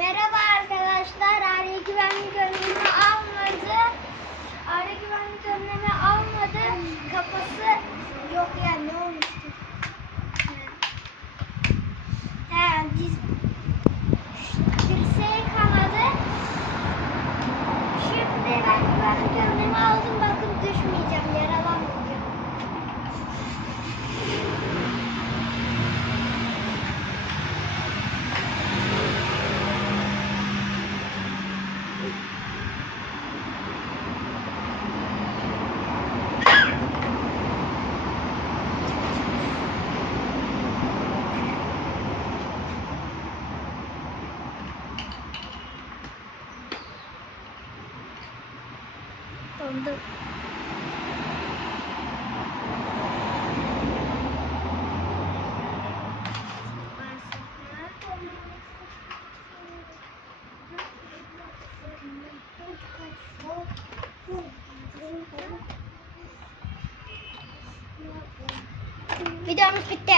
Merhaba arkadaşlar. Aile güvenlik önlemi almadı. Aile güvenlik önlemi almadı. Kafası yok yani ne olmuştu? Dirseği kanadı. Şimdi ben güvenlik önlemi aldım. Bakın düşmeyeceğim. Yaralanmayacağım. Dondum. Videomuz bitti.